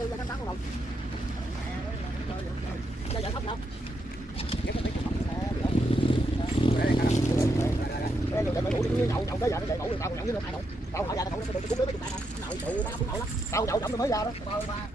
đi ra 5 đồng. Giờ giờ thấp đâu? Để mình ngủ đi nhậu nhậu tới giờ nó dậy ngủ rồi tao nhậu với nó 2 đồng. Tao hỏi giờ tao ngủ nó cũng đứa chúng ta nội trụ ba cũng nổi lắm. Tao nhậu chậm mới ra đó. Tao ba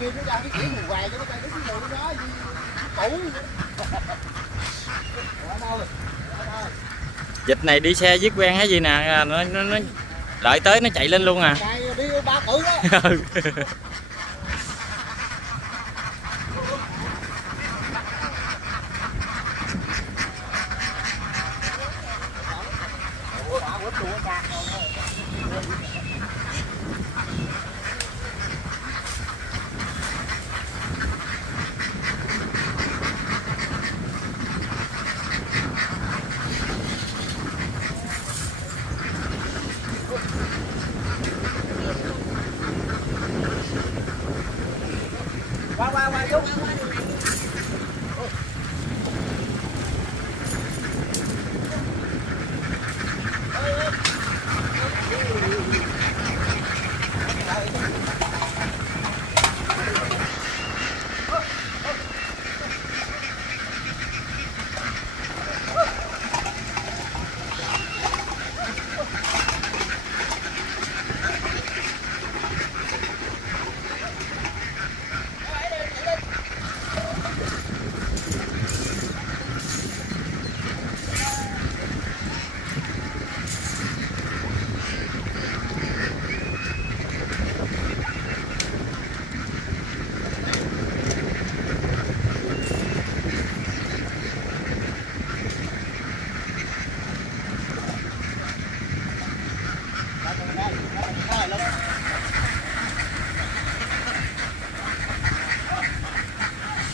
Nghe nó ra cái kiểu mù hoài cho nó cây cái mù nó cũ. Vịt này đi xe viết quen hay gì nè, nó đợi tới nó chạy lên luôn à. Đi ba cử đó. Qua vô.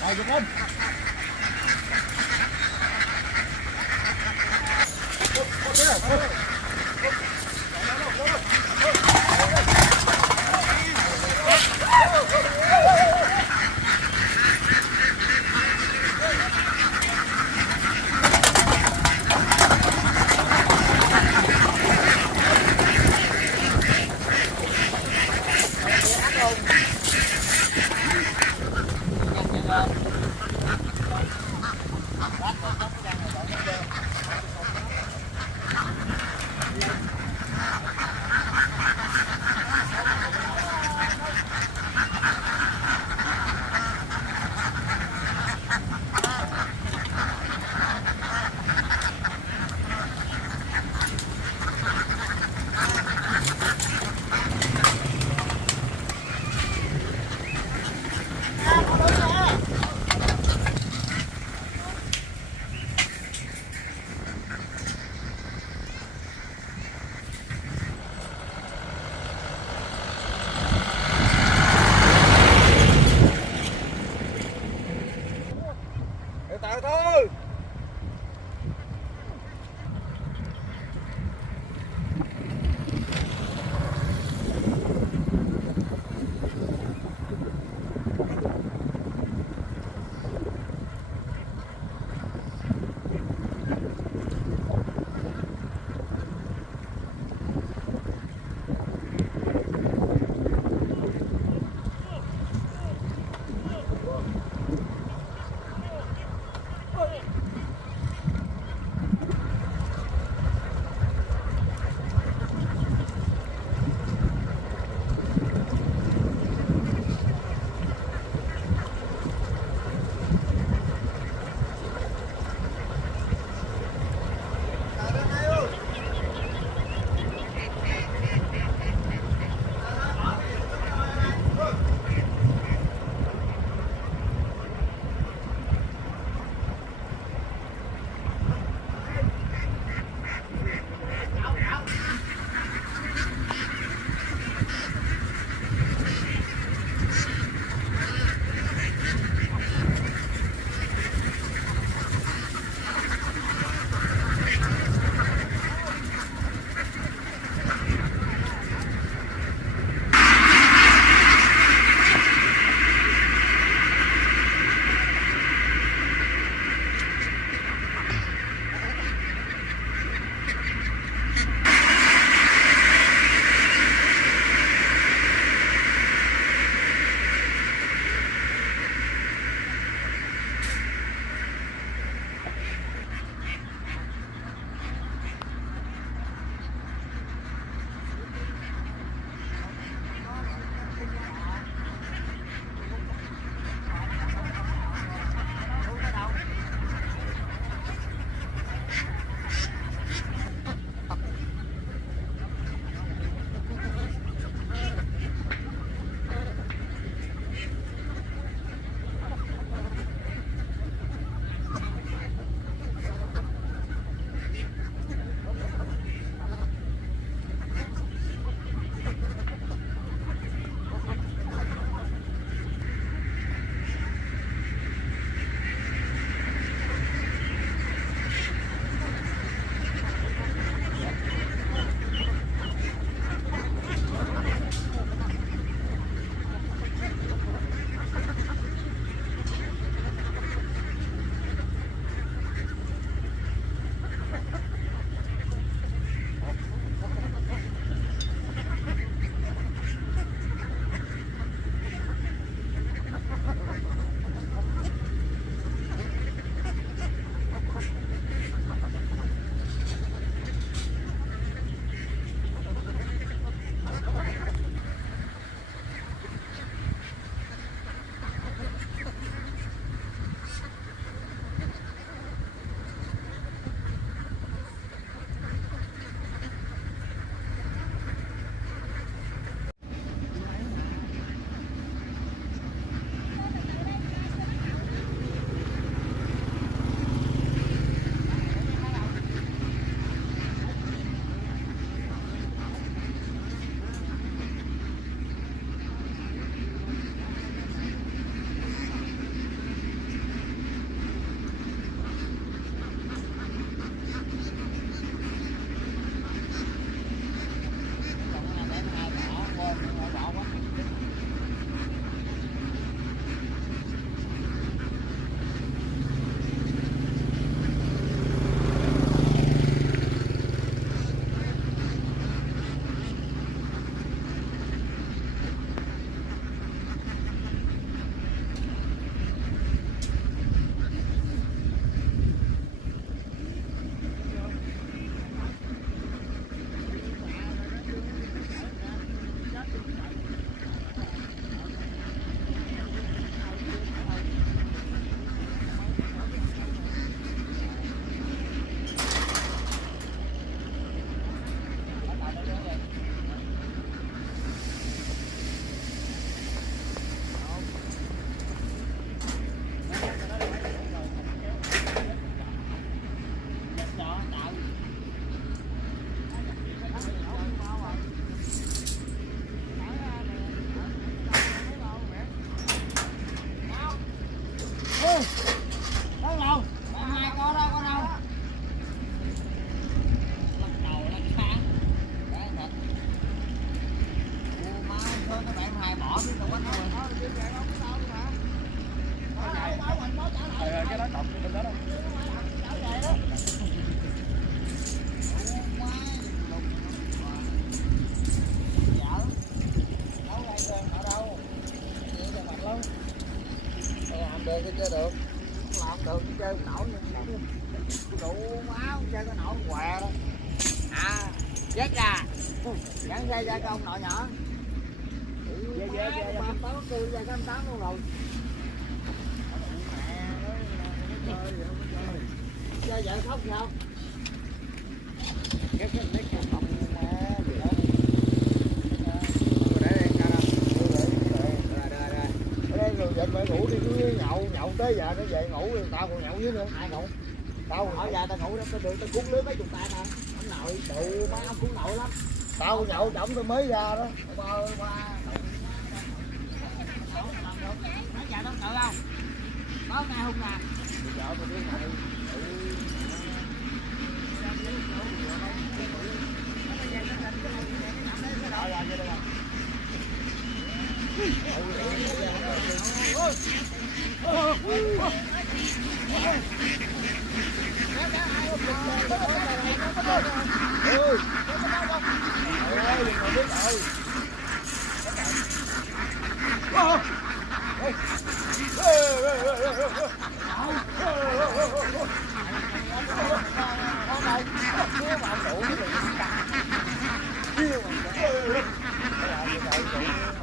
Rồi giật lên. Từ thôi. chơi nổi đủ máu chơi cái nổi què đó à chết ra dẫn xe ra con nội nhỏ về tám tư ra cái tám luôn rồi chơi vợ khóc sao cái phòng mẹ gì đó rồi vợ mẹ ngủ đi cứ nhậu tới giờ nó về ngủ tao còn nhậu với nữa ai ngủ tao hỏi ra tao ngủ đó tao được tao cuốn lưới mấy chục tay nè ông nội tụ mấy ông cuốn nội lắm tao nhậu chổng tôi mới ra đó qua nói chả đâu tự không có ngay không nè vợ tôi biết này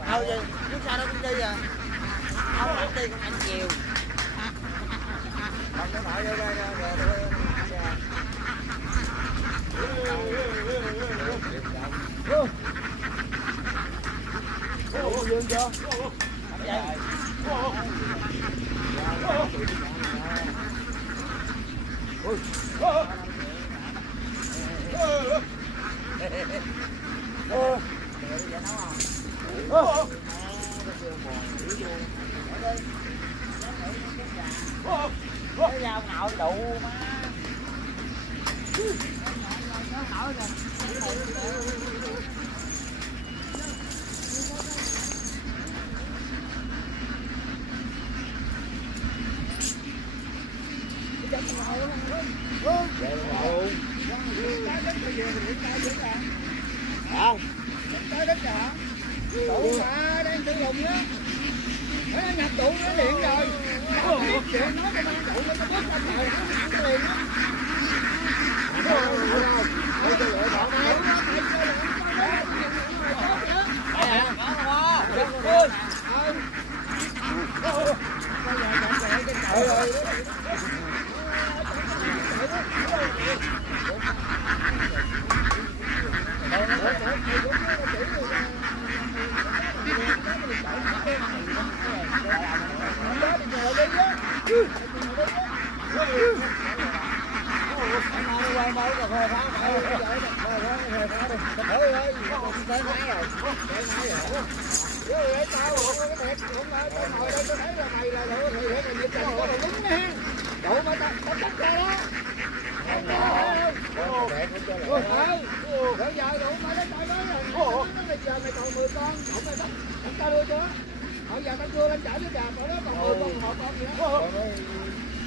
thôi gì chứ sao đâu cũng đi à không ăn đi cũng ăn chiều không có phải vô đây Ủa dương chưa? Cái dao ngạo đủ má. Không. Tới đất hả? Tụ mà đang sử dụng á. Nó nhập tụ nó điện rồi. Nó biết chuyện nó cái mang tụ nó bước lên trời nó ăn liền á. Bây giờ vậy thoải mái.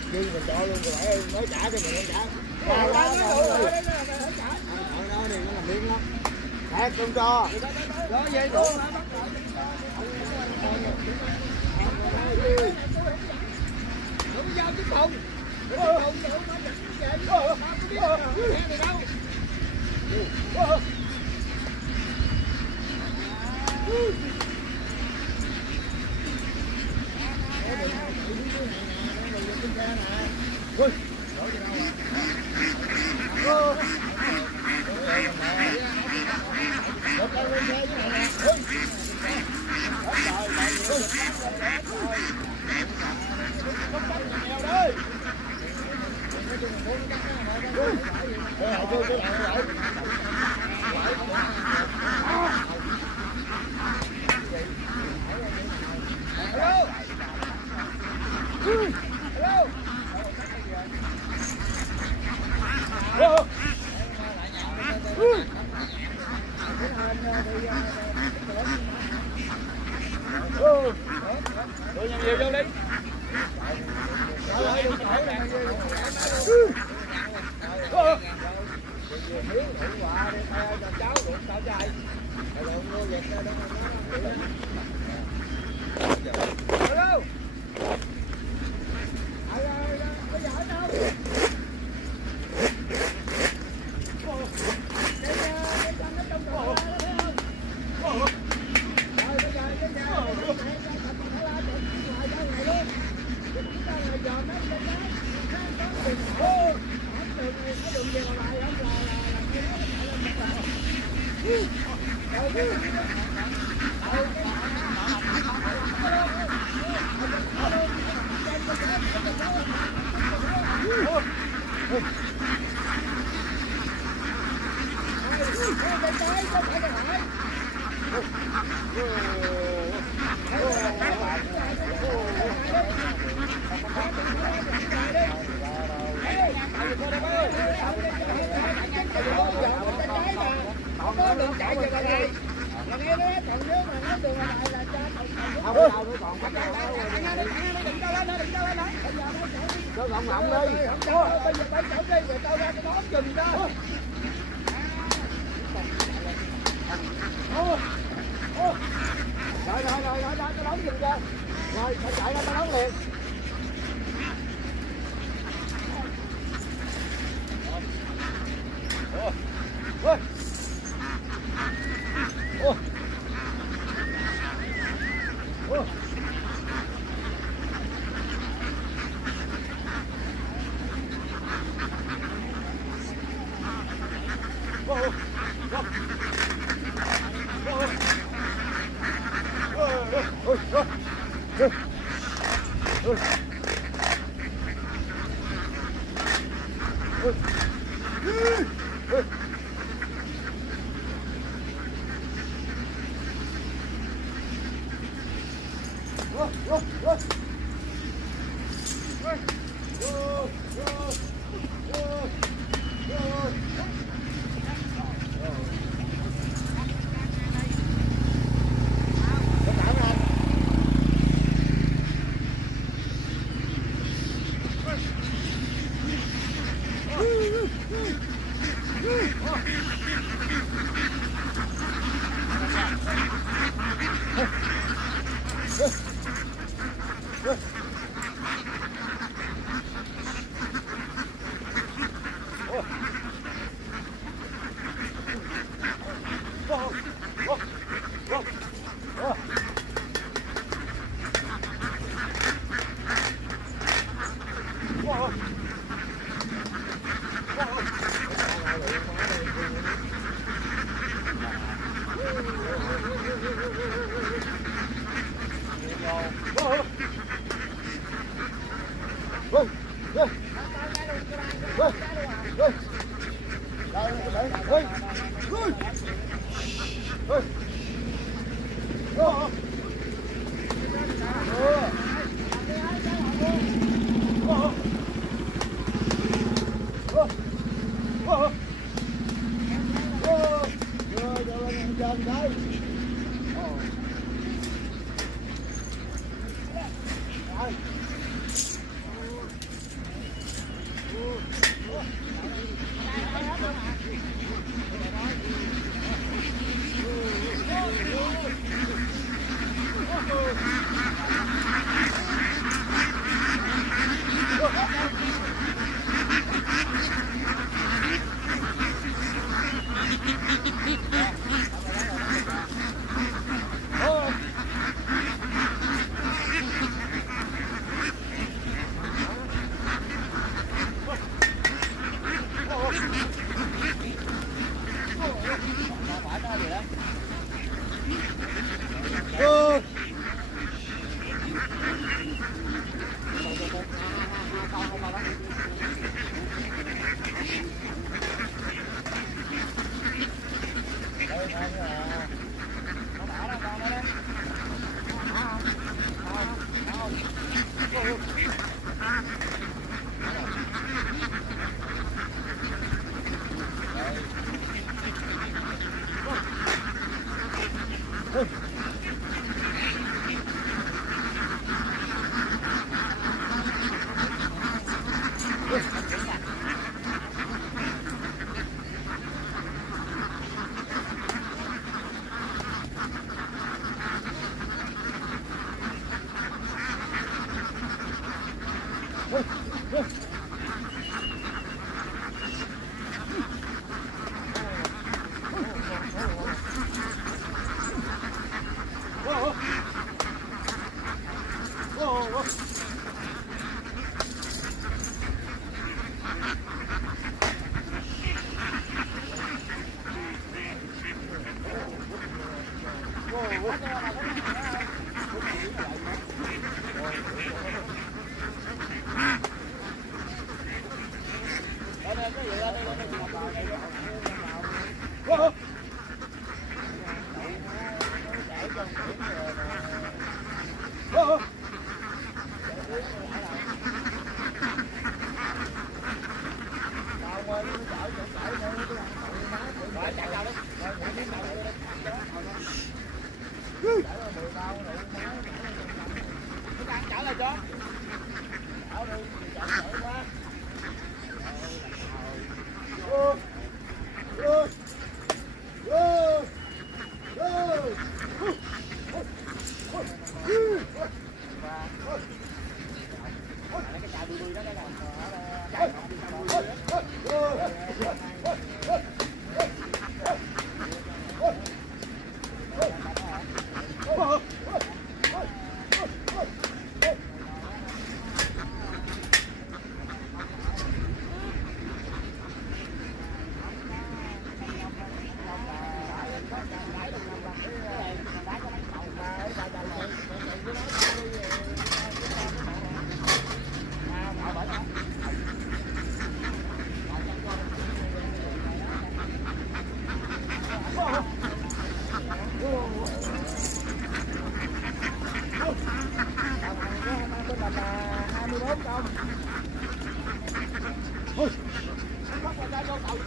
Mình cho luôn rồi mới trả cho mình trả. Nó đi nó làm miếng lắm. Đạt không cho. Đó vậy luôn. Không giao chứ không. Không đâu mà nhận cái gì. Không biết nghe gì đâu. Ui, đổ gì đâu à. Đổ con lên xe với mày nè. Ui. Đưa nhau nhiều vô đi. Hello. Rồi, phải chạy ra tao đón liền. Ôi. Ôi. Ôi.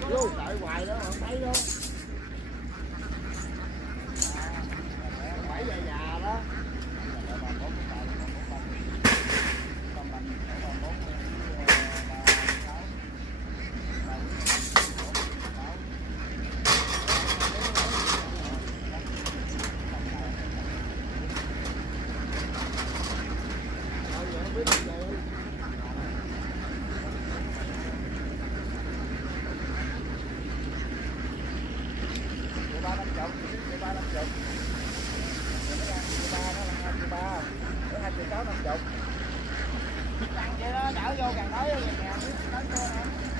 Vô chạy hoài đó không thấy đâu. Phải già già đó. Vậy đó, đảo vô càng tới nhà tới cô nè.